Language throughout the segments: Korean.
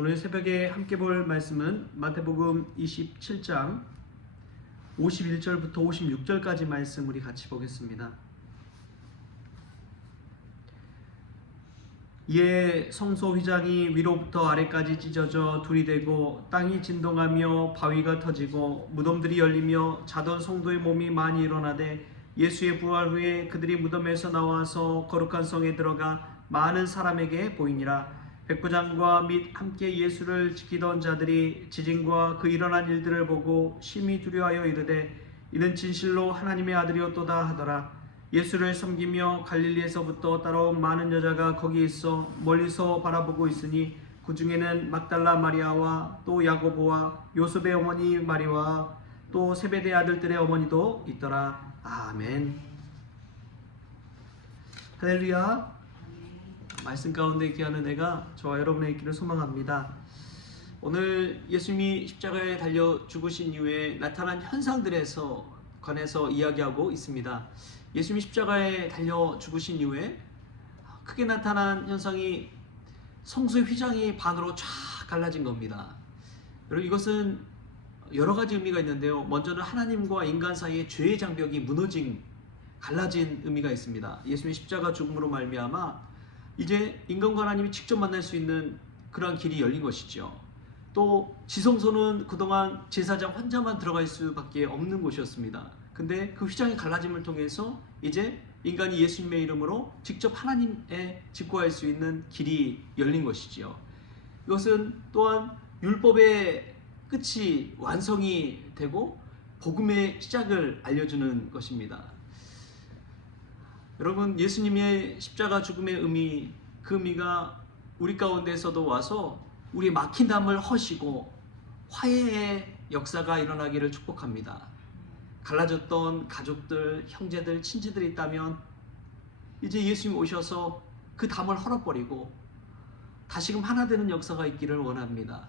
오늘 새벽에 함께 볼 말씀은 마태복음 27장 51절부터 56절까지 말씀 우리 같이 보겠습니다. 이에 성소 휘장이 위로부터 아래까지 찢어져 둘이 되고 땅이 진동하며 바위가 터지고 무덤들이 열리며 자던 성도의 몸이 많이 일어나되 예수의 부활 후에 그들이 무덤에서 나와서 거룩한 성에 들어가 많은 사람에게 보이니라. 백부장과 및 함께 예수를 지키던 자들이 지진과 그 일어난 일들을 보고 심히 두려워하여 이르되 이는 진실로 하나님의 아들이었도다 하더라. 예수를 섬기며 갈릴리에서부터 따라온 많은 여자가 거기 있어 멀리서 바라보고 있으니 그 중에는 막달라 마리아와 또 야고보와 요셉의 어머니 마리아와 또 세베대 아들들의 어머니도 있더라. 아멘. 할렐루야. 말씀 가운데 있게 하는 내가 저와 여러분의 있기를 소망합니다. 오늘 예수님이 십자가에 달려 죽으신 이후에 나타난 현상들에서 관해서 이야기하고 있습니다. 예수님이 십자가에 달려 죽으신 이후에 크게 나타난 현상이 성소의 휘장이 반으로 쫙 갈라진 겁니다. 여러분, 이것은 여러 가지 의미가 있는데요. 먼저는 하나님과 인간 사이의 죄의 장벽이 무너진, 갈라진 의미가 있습니다. 예수님의 십자가 죽음으로 말미암아 이제 인간과 하나님이 직접 만날 수 있는 그러한 길이 열린 것이죠. 또 지성소는 그동안 제사장 혼자만 들어갈 수밖에 없는 곳이었습니다. 근데 그 휘장이 갈라짐을 통해서 이제 인간이 예수님의 이름으로 직접 하나님에 직구할 수 있는 길이 열린 것이지요. 이것은 또한 율법의 끝이 완성이 되고 복음의 시작을 알려주는 것입니다. 여러분, 예수님의 십자가 죽음의 의미, 그 의미가 우리 가운데서도 와서 우리의 막힌 담을 허시고 화해의 역사가 일어나기를 축복합니다. 갈라졌던 가족들, 형제들, 친지들이 있다면 이제 예수님 오셔서 그 담을 헐어버리고 다시금 하나 되는 역사가 있기를 원합니다.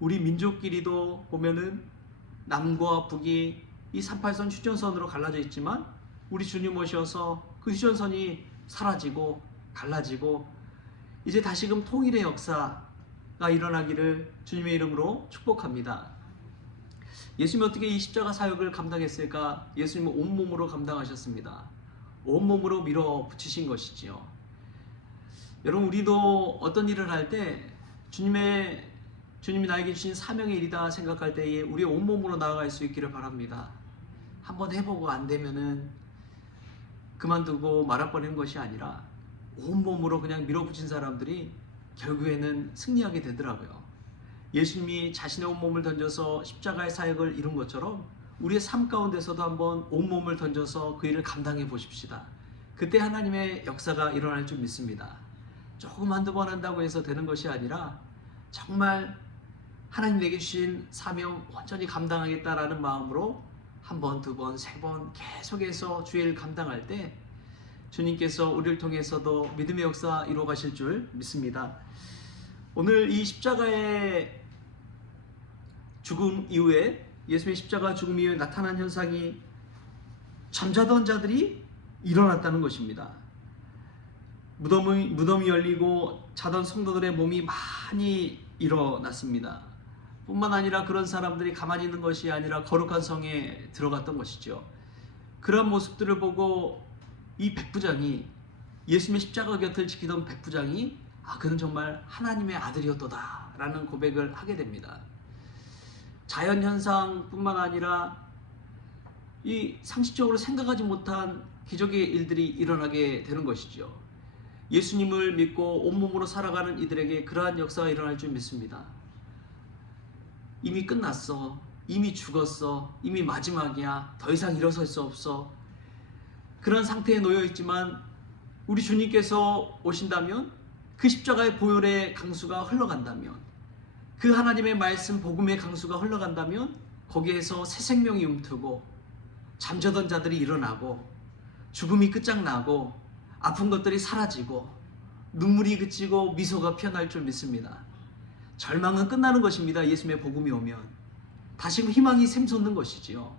우리 민족끼리도 보면은 남과 북이 이 38선 휴전선으로 갈라져 있지만 우리 주님 오셔서 그 휴전선이 사라지고 갈라지고 이제 다시금 통일의 역사가 일어나기를 주님의 이름으로 축복합니다. 예수님이 어떻게 이 십자가 사역을 감당했을까? 예수님은 온몸으로 감당하셨습니다. 온몸으로 밀어붙이신 것이지요. 여러분, 우리도 어떤 일을 할 때 주님이 나에게 주신 사명의 일이다 생각할 때에 우리의 온몸으로 나아갈 수 있기를 바랍니다. 한번 해보고 안 되면은 그만두고 말아버리는 것이 아니라 온몸으로 그냥 밀어붙인 사람들이 결국에는 승리하게 되더라고요. 예수님이 자신의 온몸을 던져서 십자가의 사역을 이룬 것처럼 우리의 삶 가운데서도 한번 온몸을 던져서 그 일을 감당해 보십시다. 그때 하나님의 역사가 일어날 줄 믿습니다. 조금 한두 번 한다고 해서 되는 것이 아니라 정말 하나님 내게 주신 사명 온전히 감당하겠다라는 마음으로 한 번, 두 번, 세 번 계속해서 주의 일을 감당할 때 주님께서 우리를 통해서도 믿음의 역사 이루어 가실 줄 믿습니다. 오늘 이 십자가의 죽음 이후에, 예수님의 십자가 죽음 이후에 나타난 현상이 잠자던 자들이 일어났다는 것입니다. 무덤이 열리고 자던 성도들의 몸이 많이 일어났습니다. 뿐만 아니라 그런 사람들이 가만히 있는 것이 아니라 거룩한 성에 들어갔던 것이죠. 그런 모습들을 보고 이 백부장이, 예수님의 십자가 곁을 지키던 백부장이 그는 정말 하나님의 아들이었도다 라는 고백을 하게 됩니다. 자연현상뿐만 아니라 이 상식적으로 생각하지 못한 기적의 일들이 일어나게 되는 것이죠. 예수님을 믿고 온몸으로 살아가는 이들에게 그러한 역사가 일어날 줄 믿습니다. 이미 끝났어, 이미 죽었어, 이미 마지막이야, 더 이상 일어설 수 없어, 그런 상태에 놓여 있지만 우리 주님께서 오신다면, 그 십자가의 보혈의 강수가 흘러간다면, 그 하나님의 말씀 복음의 강수가 흘러간다면 거기에서 새 생명이 움트고 잠자던 자들이 일어나고 죽음이 끝장나고 아픈 것들이 사라지고 눈물이 그치고 미소가 피어날 줄 믿습니다. 절망은 끝나는 것입니다. 예수님의 복음이 오면 다시금 희망이 샘솟는 것이지요.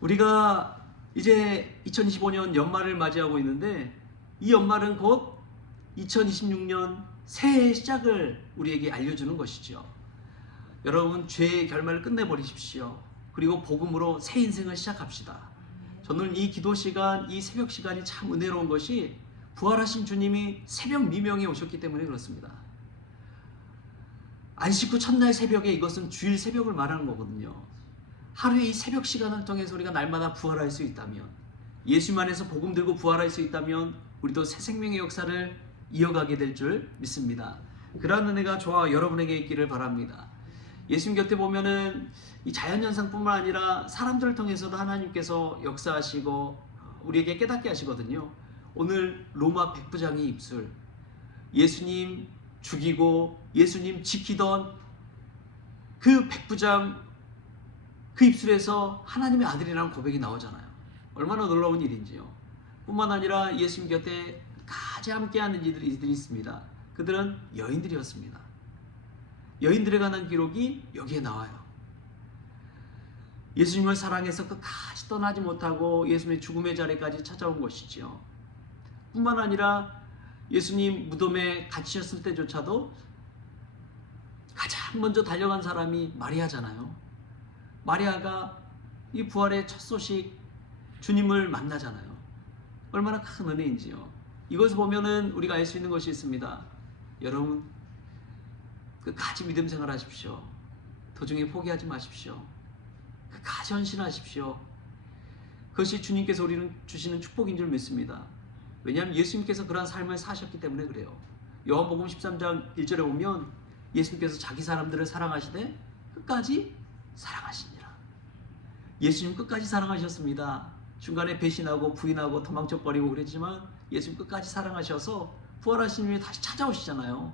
우리가 이제 2025년 연말을 맞이하고 있는데 이 연말은 곧 2026년 새해의 시작을 우리에게 알려주는 것이죠. 여러분, 죄의 결말을 끝내버리십시오. 그리고 복음으로 새 인생을 시작합시다. 저는 이 기도 시간, 이 새벽 시간이 참 은혜로운 것이 부활하신 주님이 새벽 미명에 오셨기 때문에 그렇습니다. 안식 후 첫날 새벽에 이것은 주일 새벽을 말하는 거거든요. 하루에 이 새벽 시간을 통해서 우리가 날마다 부활할 수 있다면, 예수님 안에서 복음 들고 부활할 수 있다면 우리도 새 생명의 역사를 이어가게 될 줄 믿습니다. 그러한 은혜가 저와 여러분에게 있기를 바랍니다. 예수님 곁에 보면은 이 자연현상뿐만 아니라 사람들을 통해서도 하나님께서 역사하시고 우리에게 깨닫게 하시거든요. 오늘 로마 백부장의 입술, 예수님 죽이고 예수님 지키던 그 백부장 그 입술에서 하나님의 아들이라는 고백이 나오잖아요. 얼마나 놀라운 일인지요. 뿐만 아니라 예수님 곁에 같이 함께하는 이들이 있습니다. 그들은 여인들이었습니다. 여인들에 관한 기록이 여기에 나와요. 예수님을 사랑해서 끝까지 떠나지 못하고 예수님의 죽음의 자리까지 찾아온 것이지요. 뿐만 아니라 예수님 무덤에 갇히셨을 때조차도 가장 먼저 달려간 사람이 마리아잖아요. 마리아가 이 부활의 첫 소식 주님을 만나잖아요. 얼마나 큰 은혜인지요. 이것을 보면은 우리가 알 수 있는 것이 있습니다. 여러분, 끝까지 믿음 생활하십시오. 도중에 포기하지 마십시오. 끝까지 헌신하십시오. 그것이 주님께서 우리는 주시는 축복인 줄 믿습니다. 왜냐하면 예수님께서 그러한 삶을 사셨기 때문에 그래요. 요한복음 13장 1절에 보면 예수님께서 자기 사람들을 사랑하시되 끝까지 사랑하시니라. 예수님 끝까지 사랑하셨습니다. 중간에 배신하고 부인하고 도망쳐버리고 그랬지만 예수님 끝까지 사랑하셔서 부활하신 후에 다시 찾아오시잖아요.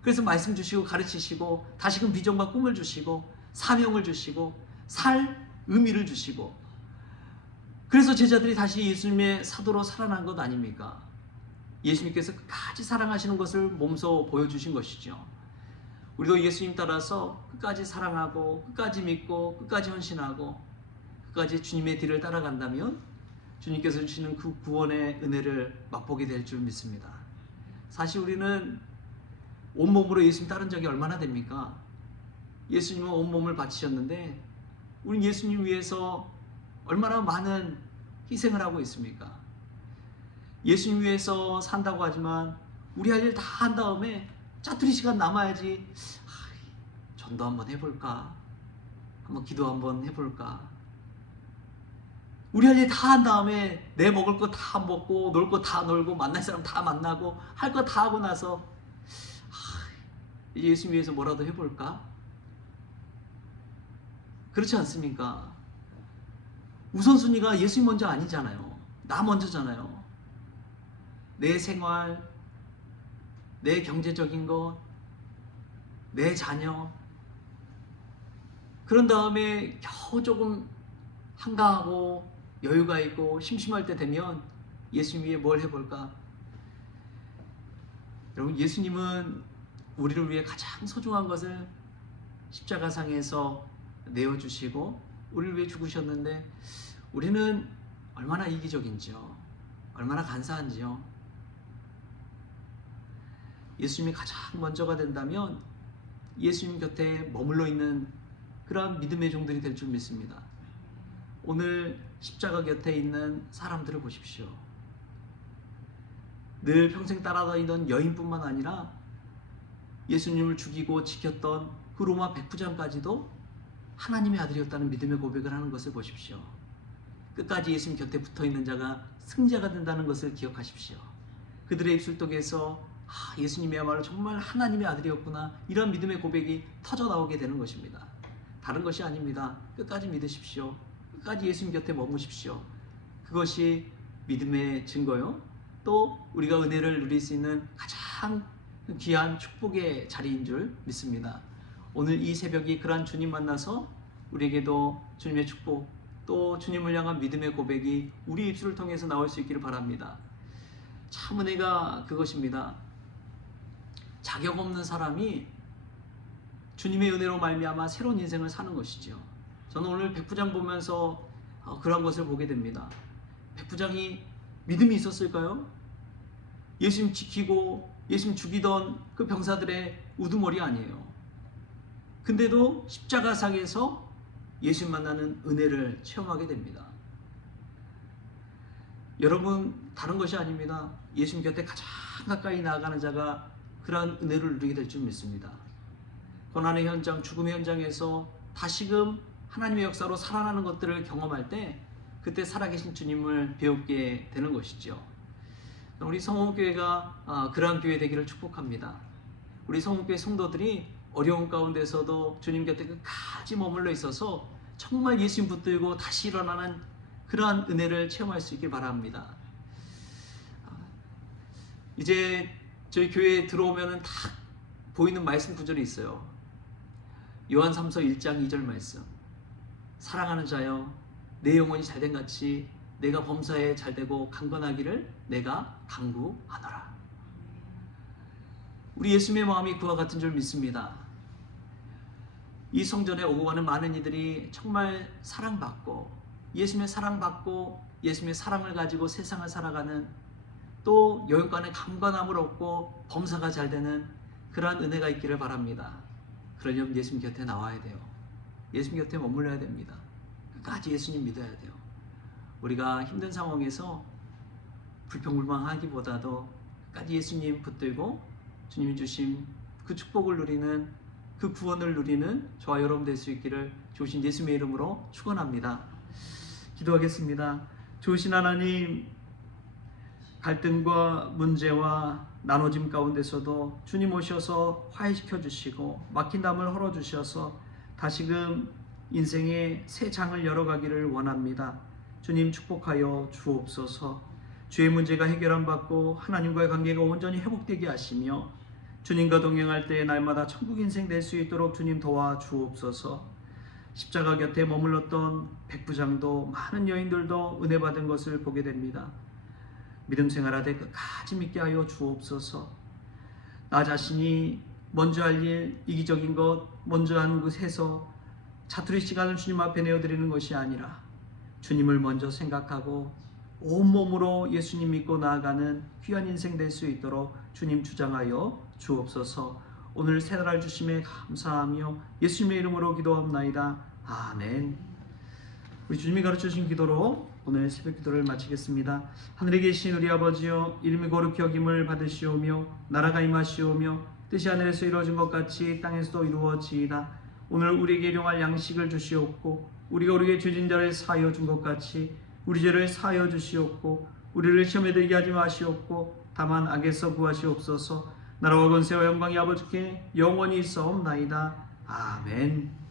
그래서 말씀 주시고 가르치시고 다시금 비전과 꿈을 주시고 사명을 주시고 살 의미를 주시고, 그래서 제자들이 다시 예수님의 사도로 살아난 것 아닙니까? 예수님께서 끝까지 사랑하시는 것을 몸소 보여주신 것이죠. 우리도 예수님 따라서 끝까지 사랑하고 끝까지 믿고 끝까지 헌신하고 끝까지 주님의 뒤를 따라간다면 주님께서 주시는 그 구원의 은혜를 맛보게 될 줄 믿습니다. 사실 우리는 온몸으로 예수님 따른 적이 얼마나 됩니까? 예수님은 온몸을 바치셨는데 우리는 예수님 위해서 얼마나 많은 희생을 하고 있습니까? 예수님 위해서 산다고 하지만 우리 할 일 다 한 다음에 짜투리 시간 남아야지 전도 한번 해볼까? 한번 기도 한번 해볼까? 우리 할 일 다 한 다음에 내 먹을 거 다 먹고 놀 거 다 놀고 만날 사람 다 만나고 할 거 다 하고 나서 이제 예수님 위해서 뭐라도 해볼까? 그렇지 않습니까? 우선순위가 예수님 먼저 아니잖아요. 나 먼저잖아요. 내 생활, 내 경제적인 것, 내 자녀. 그런 다음에 겨우 조금 한가하고 여유가 있고 심심할 때 되면 예수님 위해 뭘 해볼까? 여러분, 예수님은 우리를 위해 가장 소중한 것을 십자가상에서 내어주시고 우리를 위해 죽으셨는데 우리는 얼마나 이기적인지요. 얼마나 간사한지요. 예수님이 가장 먼저가 된다면 예수님 곁에 머물러 있는 그러한 믿음의 종들이 될 줄 믿습니다. 오늘 십자가 곁에 있는 사람들을 보십시오. 늘 평생 따라다니던 여인뿐만 아니라 예수님을 죽이고 지켰던 그 로마 백부장까지도 하나님의 아들이었다는 믿음의 고백을 하는 것을 보십시오. 끝까지 예수님 곁에 붙어있는 자가 승자가 된다는 것을 기억하십시오. 그들의 입술독에서 예수님이야말로 정말 하나님의 아들이었구나, 이런 믿음의 고백이 터져나오게 되는 것입니다. 다른 것이 아닙니다. 끝까지 믿으십시오. 끝까지 예수님 곁에 머무십시오. 그것이 믿음의 증거요, 또 우리가 은혜를 누릴 수 있는 가장 귀한 축복의 자리인 줄 믿습니다. 오늘 이 새벽이 그러한 주님 만나서 우리에게도 주님의 축복, 또 주님을 향한 믿음의 고백이 우리 입술을 통해서 나올 수 있기를 바랍니다. 참 은혜가 그것입니다. 자격 없는 사람이 주님의 은혜로 말미암아 새로운 인생을 사는 것이죠. 저는 오늘 백부장 보면서 그런 것을 보게 됩니다. 백부장이 믿음이 있었을까요? 예수님 지키고 예수님 죽이던 그 병사들의 우두머리 아니에요. 근데도 십자가상에서 예수님 만나는 은혜를 체험하게 됩니다. 여러분, 다른 것이 아닙니다. 예수님 곁에 가장 가까이 나아가는 자가 그러한 은혜를 누리게 될 줄 믿습니다. 고난의 현장, 죽음의 현장에서 다시금 하나님의 역사로 살아나는 것들을 경험할 때 그때 살아계신 주님을 배우게 되는 것이죠. 우리 성원교회가 그러한 교회 되기를 축복합니다. 우리 성원교회 성도들이 어려운 가운데서도 주님 곁에 끝까지 머물러 있어서 정말 예수님 붙들고 다시 일어나는 그러한 은혜를 체험할 수 있길 바랍니다. 이제 저희 교회에 들어오면 딱 보이는 말씀 구절이 있어요. 요한 3서 1장 2절 말씀. 사랑하는 자여, 내 영혼이 잘된 같이 내가 범사에 잘되고 강건하기를 내가 간구하노라. 우리 예수님의 마음이 그와 같은 줄 믿습니다. 이 성전에 오고 가는 많은 이들이 정말 사랑받고 예수님의 사랑받고 예수님의 사랑을 가지고 세상을 살아가는, 또 영육간의 강건함을 얻고 범사가 잘 되는 그러한 은혜가 있기를 바랍니다. 그러려면 예수님 곁에 나와야 돼요. 예수님 곁에 머물러야 됩니다. 끝까지 예수님 믿어야 돼요. 우리가 힘든 상황에서 불평불만하기보다도 끝까지 예수님 붙들고 주님이 주신 그 축복을 누리는, 그 구원을 누리는 저와 여러분 될 수 있기를 좋으신 예수님의 이름으로 축원합니다. 기도하겠습니다. 좋으신 하나님, 갈등과 문제와 나눠짐 가운데서도 주님 오셔서 화해시켜 주시고 막힌 담을 헐어 주셔서 다시금 인생의 새 장을 열어가기를 원합니다. 주님 축복하여 주옵소서. 주의 문제가 해결함 받고 하나님과의 관계가 온전히 회복되게 하시며 주님과 동행할 때 날마다 천국 인생 될 수 있도록 주님 도와 주옵소서. 십자가 곁에 머물렀던 백부장도 많은 여인들도 은혜 받은 것을 보게 됩니다. 믿음 생활하되 끝까지 믿게 하여 주옵소서. 나 자신이 먼저 할 일, 이기적인 것, 먼저 하는 것에서 자투리 시간을 주님 앞에 내어드리는 것이 아니라 주님을 먼저 생각하고 온몸으로 예수님 믿고 나아가는 귀한 인생 될 수 있도록 주님 주장하여 주옵소서. 오늘 새날 주심에 감사하며 예수님의 이름으로 기도합나이다. 아멘. 우리 주님이 가르쳐주신 기도로 오늘 새벽 기도를 마치겠습니다. 하늘에 계신 우리 아버지여, 이름이 거룩히 여김을 받으시오며 나라가 임하시오며 뜻이 하늘에서 이루어진 것 같이 땅에서도 이루어지이다. 오늘 우리에게 일용할 양식을 주시옵고 우리가 우리에게 죄진 자를 사하여 준 것 같이 우리 죄를 사하여 주시옵고 우리를 시험에 들게 하지 마시옵고 다만 악에서 구하시옵소서. 나라와 권세와 영광이 아버지께 영원히 있사옵나이다. 아멘.